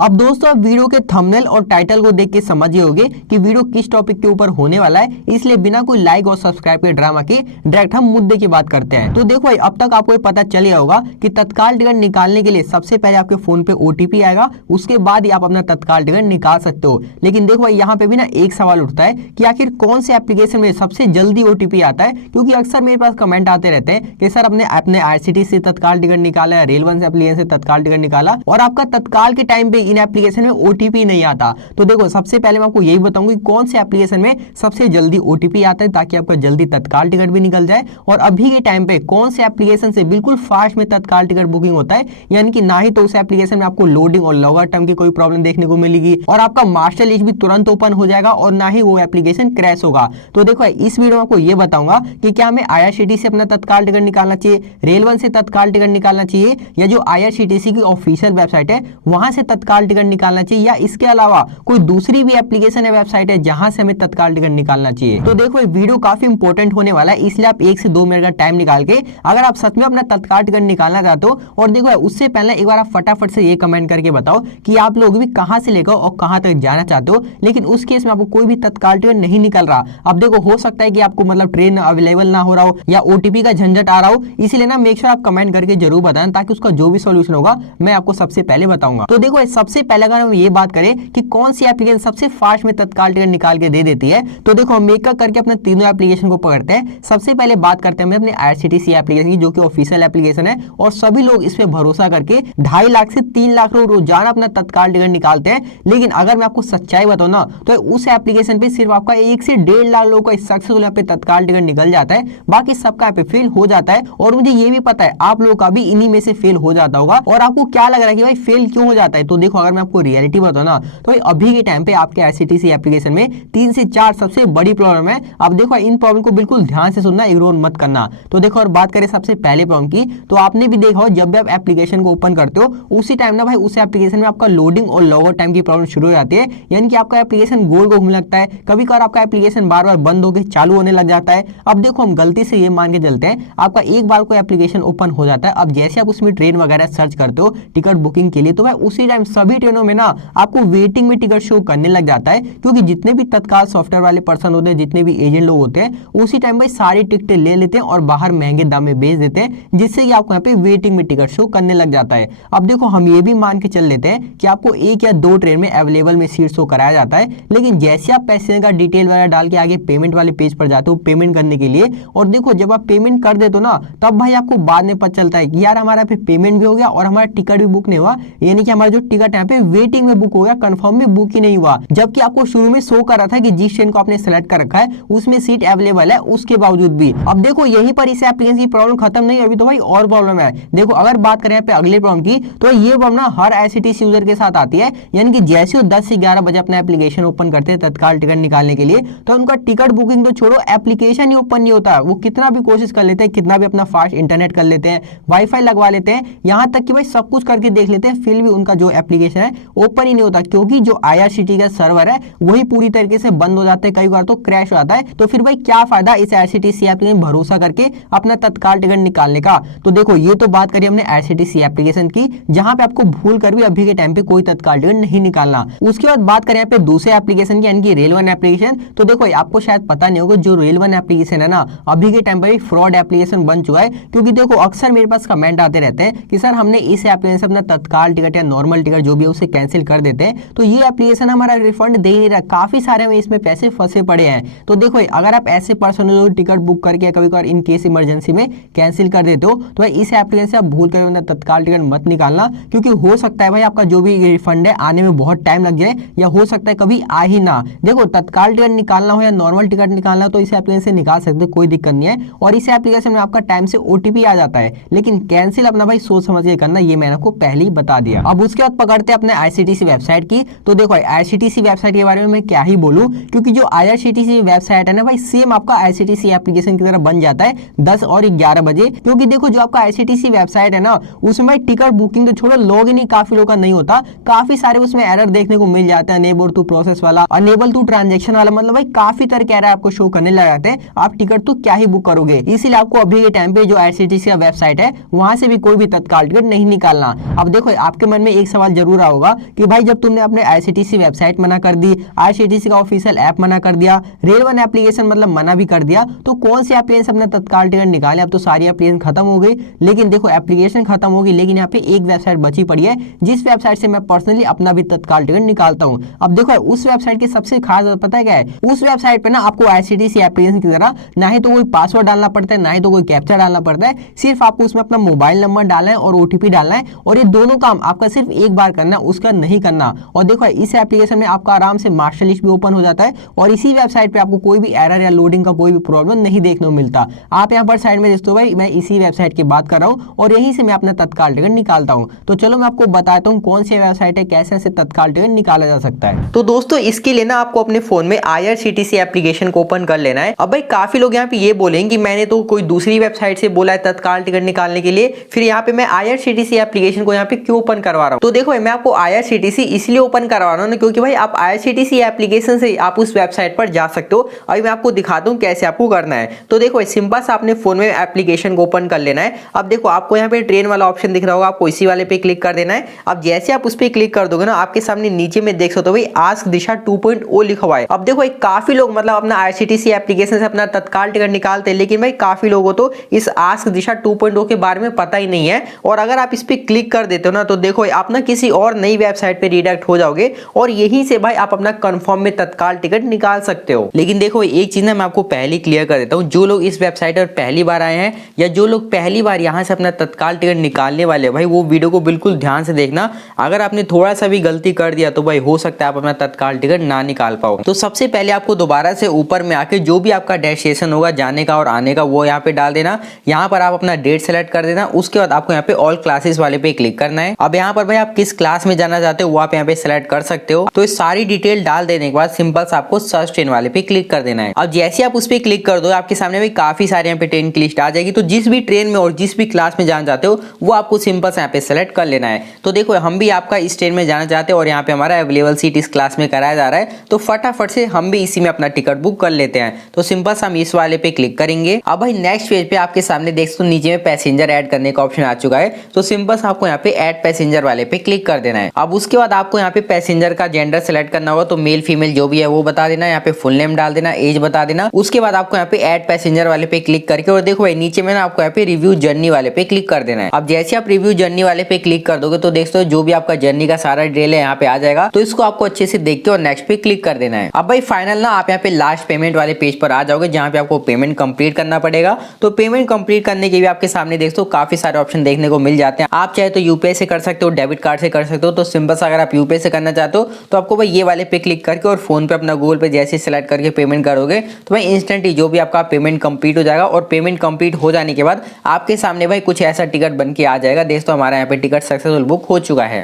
अब दोस्तों आप वीडियो के थंबनेल और टाइटल को देख के समझ गए होंगे कि वीडियो किस टॉपिक के ऊपर होने वाला है, इसलिए बिना कोई लाइक और सब्सक्राइब के ड्रामा के डायरेक्ट हम मुद्दे की बात करते हैं। तो देखो भाई, अब तक आपको ये पता चल गया होगा कि तत्काल टिकट निकालने के लिए सबसे पहले आपके फोन पे ओटीपी आएगा, उसके बाद ही आप अपना तत्काल टिकट निकाल सकते हो। लेकिन देखो भाई, यहाँ पे भी ना एक सवाल उठता है कि आखिर कौन से एप्लीकेशन में सबसे जल्दी ओटीपी आता है, क्योंकि अक्सर मेरे पास कमेंट आते रहते हैं कि सर अपने आईआरसीटीसी से तत्काल टिकट निकाला है, रेल वन से एप्लीकेशन से तत्काल टिकट निकाला और आपका तत्काल के टाइम पे इन एप्लीकेशन में ओटीपी नहीं आता। तो देखो, सबसे पहले मैं आपको यही बताऊंगा कि कौन से एप्लीकेशन में सबसे जल्दी ओटीपी आता है, ताकि आपका जल्दी तत्काल टिकट भी निकल जाए। और अभी के टाइम पे कौन से एप्लीकेशन से बिल्कुल फास्ट में तत्काल टिकट बुकिंग होता है, यानी कि ना ही तो उस एप्लीकेशन में आपको लोडिंग और लॉगर टाइम की कोई प्रॉब्लम देखने को मिलेगी और आपका मास्टर लिस्ट भी तुरंत ओपन हो जाएगा और ना ही वो एप्लीकेशन क्रैश होगा। तो देखो, इस वीडियो में आपको ये बताऊंगा कि क्या हमें आईआरसीटीसी से अपना तत्काल टिकट निकालना चाहिए, रेल वन से तत्काल टिकट निकालना चाहिए, या जो आईआरसीटीसी की ऑफिशियल वेबसाइट है वहां से तत्काल टिकट निकालना चाहिए, या इसके अलावा कोई दूसरी भी एप्लीकेशन है, वेबसाइट है, जहां से हमें तत्काल टिकट निकालना चाहिए। तो देखो, वीडियो काफी इंपॉर्टेंट होने वाला है, इसलिए आप 1 से 2 मिनट का टाइम निकाल के अगर आप सच में अपना तत्काल टिकट निकालना चाहते हो। और देखो, उससे पहले एक बार आप फटाफट से ये कमेंट करके बताओ कि आप लोग भी कहां से लेकर और कहां तक जाना चाहते हो, लेकिन उस केस में आपको कोई भी तत्काल टिकट नहीं निकल रहा। अब देखो, हो सकता है कि आपको मतलब ट्रेन अवेलेबल ना हो रहा हो या ओटीपी का झंझट आ रहा हो, इसीलिए ना मेक श्योर आप कमेंट करके जरूर बताएं, ताकि उसका जो भी सोल्यूशन होगा मैं आपको सबसे पहले बताऊंगा। तो देखो, सबसे पहले अगर हम ये बात करें कि कौन सी एप्लीकेशन सबसे फास्ट में तत्काल टिकट निकाल के दे देती है, तो देखो, हम एक करके अपने तीनों एप्लीकेशन को पकड़ते हैं। सबसे पहले बात करते हैं अपने आईआरसीटीसी एप्लीकेशन की, जो कि ऑफिशियल एप्लीकेशन है और सभी लोग इस पे भरोसा करके 2.5 लाख से 3 लाख लोग रोजाना अपना तत्काल टिकट निकालते हैं। लेकिन अगर मैं आपको सच्चाई बताऊं ना, तो उस एप्लीकेशन पे सिर्फ आपका 1 से 1.5 लाख लोगों का सक्सेसफुल यहाँ पे तत्काल टिकट निकल जाता है, बाकी सबका यहाँ पे फेल हो जाता है। और मुझे ये भी पता है आप लोगों का भी इन्हीं में से फेल हो जाता होगा। और आपको क्या लग रहा है कि भाई फेल क्यों हो जाता है, तो देखो, अगर मैं आपको रियलिटी बताऊं ना, तो अभी के टाइम पे आपके आईआरसीटीसी एप्लीकेशन में 3 से 4 सबसे बड़ी प्रॉब्लम है। अब देखो, इन प्रॉब्लम को बिल्कुल ध्यान से सुनना, इग्नोर मत करना। तो देखो, और बात करें सबसे पहले प्रॉब्लम की, तो आपने भी देखा हो जब भी आप एप्लीकेशन को ओपन करते हो उसी टाइम ना भाई उस एप्लीकेशन में आपका लोडिंग और लॉगर टाइम की प्रॉब्लम शुरू हो जाती है, यानी कि आपका एप्लीकेशन गोल गोल घूमने लगता है। कभी कभार आपका एप्लीकेशन बार बार बंद होकर चालू होने लग जाता है। अब देखो, हम गलती से ये मान के चलते हैं आपका एक बार कोई एप्लीकेशन ओपन हो जाता है, अब जैसे आप उसमें ट्रेन वगैरह सर्च करते हो टिकट बुकिंग के लिए, तो भाई उसी टाइम सभी ट्रेनों में ना आपको वेटिंग में टिकट शो करने लग जाता है, क्योंकि जितने भी तत्काल सॉफ्टवेयर वाले पर्सन होते हैं, जितने भी एजेंट लोग होते हैं, उसी टाइम भाई सारी टिकटें ले लेते हैं और बाहर महंगे दाम में बेच देते हैं, जिससे कि आपको यहाँ पे वेटिंग में टिकट शो करने लग जाता है। अब देखो, हम ये भी मान के चल लेते हैं कि आपको 1 या 2 ट्रेन में अवेलेबल में सीट शो कराया जाता है, लेकिन जैसे आप पैसेंजर का डिटेल वगैरह डाल के आगे पेमेंट वाले पेज पर जाते हो पेमेंट करने के लिए, और देखो जब आप पेमेंट कर देते हो ना, तब भाई आपको बाद में पता चलता है कि यार हमारा पे पेमेंट भी हो गया और हमारा टिकट भी बुक नहीं हुआ, यानी कि हमारा जो टिकट यहाँ पे वेटिंग में बुक हो गया, कंफर्म में बुक ही नहीं हुआ। जबकि आपको शुरू में शो कर रहा था कि जिस ट्रेन को आपने सेलेक्ट कर रखा है उसमें सीट अवेलेबल है, उसके बावजूद भी। अब देखो, यहीं पर इस एप्लीकेशन की प्रॉब्लम खत्म नहीं, अभी तो भाई और प्रॉब्लम है। देखो, अगर बात करें यहाँ पे अगले प्रॉब्लम की, तो ये प्रॉब्लम हर आईआरसीटीसी यूजर के साथ आती है, यानी कि जैसे वो 10 से 11 बजे अपना एप्लीकेशन ओपन करते हैं तत्काल टिकट निकालने के लिए, तो उनका टिकट बुकिंग तो छोड़ो, एप्लीकेशन ही ओपन नहीं होता। वो कितना भी कोशिश कर लेते हैं, कितना भी अपना फास्ट इंटरनेट कर लेते हैं, वाईफाई लगवा लेते हैं, यहाँ तक कि भाई सब कुछ करके देख लेते हैं, फिर भी उनका जो एप्लीकेशन है ओपन ही नहीं होता, क्योंकि जो आईआरसीटीसी का सर्वर है वही पूरी तरीके से बंद हो जाता है, कई बार तो क्रैश हो जाता है। तो फिर भाई क्या फायदा इस आईआरसीटीसी एप्लीकेशन भरोसा करके अपना तत्काल टिकट निकालने का। तो देखो, ये तो बात करी हमने आईआरसीटीसी एप्लीकेशन की, जहां पे आपको भूल कर भी अभी के टाइम पे कोई तत्काल टिकट नहीं निकालना। उसके बाद बात करें यहाँ पे दूसरे एप्लीकेशन की, यानी कि रेल वन एप्लीकेशन। तो देखो, आपको शायद पता नहीं होगा, जो रेल वन एप्लीकेशन है ना, अभी के टाइम पे फ्रॉड एप्लीकेशन बन चुका है, क्योंकि देखो अक्सर मेरे पास कमेंट आते रहते हैं कि सर हमने इस एप्लीकेशन से अपना तत्काल टिकट या नॉर्मल टिकट जो भी है उसे कैंसिल कर देते हैं, तो ये एप्लीकेशन हमारा रिफंड दे नहीं रहा, काफी सारे में इसमें पैसे फंसे पड़े हैं। तो देखो, अगर आप ऐसे पर्सन हो जो टिकट बुक करके कभी कभार इन केस इमरजेंसी में कैंसिल कर देते हो, तो भाई इस एप्लीकेशन से आप भूल कर तत्काल टिकट मत निकालना, क्योंकि हो सकता है भाई आपका जो भी रिफंड है आने में बहुत टाइम लग जाए, या हो सकता है कभी आ ही ना। देखो, तत्काल टिकट निकालना हो या नॉर्मल टिकट निकालना हो तो इस एप्लीकेशन से निकाल सकते, कोई दिक्कत नहीं है, और इस एप्लीकेशन में आपका टाइम से ओटीपी आ जाता है, लेकिन कैंसिल अपना भाई सोच समझ के करना, ये मैंने आपको पहले ही बता दिया। अब उसके बाद पकड़ते हैं अपने आईआरसीटीसी वेबसाइट की। तो देखो, आईआरसीटीसी वेबसाइट के बारे में मैं क्या ही बोलूं, क्योंकि जो आईआरसीटीसी वेबसाइट है ना भाई, सेम आपका आईआरसीटीसी एप्लीकेशन की तरह बन जाता है 10 और 11 बजे। क्योंकि देखो, जो आपका आईआरसीटीसी वेबसाइट है ना, उसमें टिकट बुकिंग तो छोड़ो, लॉगिन ही काफी लोगों का नहीं होता, काफी सारे उसमें एरर देखने को मिल जाते हैं, अनेबल टू प्रोसेस वाला, अनेबल टू ट्रांजैक्शन वाला, मतलब भाई काफी तरह के एरर आपको शो करने लग जाते हैं। आप टिकट तो क्या ही बुक करोगे, इसीलिए आपको अभी के टाइम पे जो आईआरसीटीसी का वेबसाइट है वहां से भी कोई भी तत्काल टिकट नहीं निकालना। अब देखो, आपके मन में एक सवाल जरूर जरूर होगा कि भाई जब तुमने अपने आईआरसीटीसी वेबसाइट मना कर दी, आईआरसीटीसी का ऑफिशियल ऐप मना कर दिया, रेल वन एप्लीकेशन मतलब मना भी कर दिया, तो कौन सी एप्लीकेशन अपना तत्काल टिकट निकाले? अब तो सारी एप्लीकेशन खत्म हो गई, लेकिन देखो एप्लीकेशन खत्म होगी, लेकिन यहाँ पे एक वेबसाइट बची पड़ी है जिस वेबसाइट से मैं पर्सनली अपना भी तत्काल टिकट निकालता हूँ। अब देखो उस वेबसाइट की सबसे खास बात पता है क्या है? उस वेबसाइट पे ना आपको आईआरसीटीसी एप्लीकेशन की तरह ना ही तो कोई पासवर्ड डालना पड़ता है, ना ही तो कोई कैप्चा डालना पड़ता है, सिर्फ आपको उसमें अपना मोबाइल नंबर डालना है और ओटीपी डालना है, और ये दोनों काम आपका सिर्फ एक बार करना है, उसका नहीं करना। और देखो इस एप्लीकेशन में आपका आराम से मास्टर लिस्ट भी ओपन हो जाता है और इसी वेबसाइट पे आपको कोई भी एरर या लोडिंग का कोई भी प्रॉब्लम नहीं देखने को मिलता। आप यहाँ पर साइड में देखते हो भाई मैं इसी वेबसाइट की बात कर रहा हूँ और यहीं से मैं अपना तत्काल टिकट निकालता हूँ। तो चलो मैं आपको बताता हूँ कौन सी वेबसाइट है, कैसे ऐसे तत्काल टिकट निकाला जा सकता है। तो दोस्तों इसके लिए ना आपको अपने फोन में आईआरसीटीसी एप्लीकेशन को ओपन कर लेना है। अब भाई काफी लोग यहाँ पे ये बोलेंगे कि मैंने तो कोई दूसरी वेबसाइट से बोला है तत्काल टिकट निकालने के लिए, फिर यहाँ पे मैं आईआरसीटीसी एप्लीकेशन को यहाँ पे क्यों ओपन करवा रहा हूँ? तो देखो मैं आपको आईआरसीटीसी इसलिए ओपन करवा रहा हूँ क्योंकि भाई आप आईआरसीटीसी एप्लीकेशन से आप उस वेबसाइट पर जा सकते हो। अभी मैं आपको दिखाता हूँ कैसे आपको करना है। तो देखो सिंपल सा आपने फोन में एप्लीकेशन को ओपन कर लेना है। अब देखो आपको यहाँ पे ट्रेन वाला ऑप्शन दिख रहा होगा, आपको इसी वाले पे क्लिक कर देना है। अब जैसे आप उस पर क्लिक कर दोगे ना, आपके सामने नीचे में देख सकते हो भाई आस्क दिशा 2.0 लिखा हुआ है। अब देखो काफी लोग मतलब अपना आईआरसीटीसी एप्लीकेशन से अपना तत्काल टिकट निकालते हैं, लेकिन भाई काफी लोगों को तो इस आस्क दिशा 2.0 के बारे में पता ही नहीं है। और अगर आप इस पे क्लिक कर देते हो ना, तो देखो आप ना किसी और नई वेबसाइट पे रिडायरेक्ट हो जाओगे और यहीं से भाई आप अपना कंफर्म में तत्काल टिकट निकाल सकते हो। लेकिन देखो एक चीज ना मैं आपको पहले क्लियर कर देता हूँ, जो लोग इस वेबसाइट पर पहली बार आए हैं या जो लोग पहली बार यहाँ से अपना तत्काल टिकट निकालने वाले हैं, भाई वो वीडियो को बिल्कुल ध्यान से देखना। अगर आपने थोड़ा सा भी गलती कर दिया तो भाई हो सकता है आप अपना तत्काल टिकट ना निकाल पाओ। तो सबसे पहले आपको दोबारा से ऊपर में आके जो भी आपका डेस्टिनेशन होगा जाने का और आने का वो यहाँ पे डाल देना। यहाँ पर आप अपना डेट सेलेक्ट कर देना। उसके बाद आपको यहाँ पे ऑल क्लासेस वाले पे क्लिक करना है। अब यहाँ पर भाई आप किस क्लास में जाना चाहते हो वो आप यहाँ पे सेलेक्ट कर सकते हो। तो इस सारी डिटेल डाल देने के बाद सिंपल से आपको सर्च ट्रेन वाले पे क्लिक कर देना है। अब जैसे आप उस पर क्लिक कर दो आपके सामने भी काफी सारे यहाँ पे ट्रेन की लिस्ट आ जाएगी। तो जिस भी ट्रेन में और जिस भी क्लास में जाना चाहते हो वो आपको सिंपल से यहाँ पे सेलेक्ट कर लेना है। तो देखो हम भी आपका इस ट्रेन में जाना चाहते हैं और यहाँ पे हमारा अवेलेबल सीट इस क्लास में कराया जा रहा है, तो फटाफट से हम भी इसी में अपना टिकट बुक कर लेते हैं। तो सिंपल से हम इस वाले पे क्लिक करेंगे। अब भाई नेक्स्ट पेज पे आपके सामने देख सकते हो नीचे में पैसेंजर ऐड करने का ऑप्शन आ चुका है। तो सिंपल से आपको यहाँ पे ऐड पैसेंजर वाले पे क्लिक कर देना है। अब उसके बाद आपको यहाँ पे पैसेंजर का जेंडर सेलेक्ट करना होगा, तो मेल फीमेल जो भी है वो बता देना, यहाँ पे फुल नेम डाल देना, एज बता देना। उसके बाद आपको यहाँ पे ऐड पैसेंजर वाले पे क्लिक करके और देखो भाई नीचे में ना आपको यहाँ पे रिव्यू जर्नी वाले पे क्लिक कर देना है। अब जैसे आप रिव्यू जर्नी वाले पे क्लिक कर दोगे तो देखते हो जो भी आपका जर्नी का सारा डिटेल है यहाँ पे आ जाएगा। तो इसको आपको अच्छे से देख के और नेक्स्ट पे क्लिक कर देना है। अब भाई फाइनल ना आप यहाँ पे लास्ट पेमेंट वाले पेज पर आ जाओगे जहाँ पे आपको पेमेंट कंप्लीट करना पड़ेगा। तो पेमेंट कंप्लीट करने के भी आपके सामने देखते हो काफी सारे ऑप्शन देखने को मिल जाते हैं। आप चाहे तो यूपीआई से कर सकते हो, डेबिट कार्ड से कर सकते हो। तो सिंपल सा अगर आप यूपीआई से करना चाहते हो तो आपको भाई ये वाले पे क्लिक करके और फोन पे अपना गूगल पे जैसे सेलेक्ट करके पेमेंट करोगे तो भाई इंस्टेंटली जो भी आपका पेमेंट कंप्लीट हो जाएगा। और पेमेंट कंप्लीट हो जाने के बाद आपके सामने भाई कुछ ऐसा टिकट बन के आ जाएगा। दोस्तों हमारा यहाँ पे टिकट सक्सेसफुल बुक हो चुका है।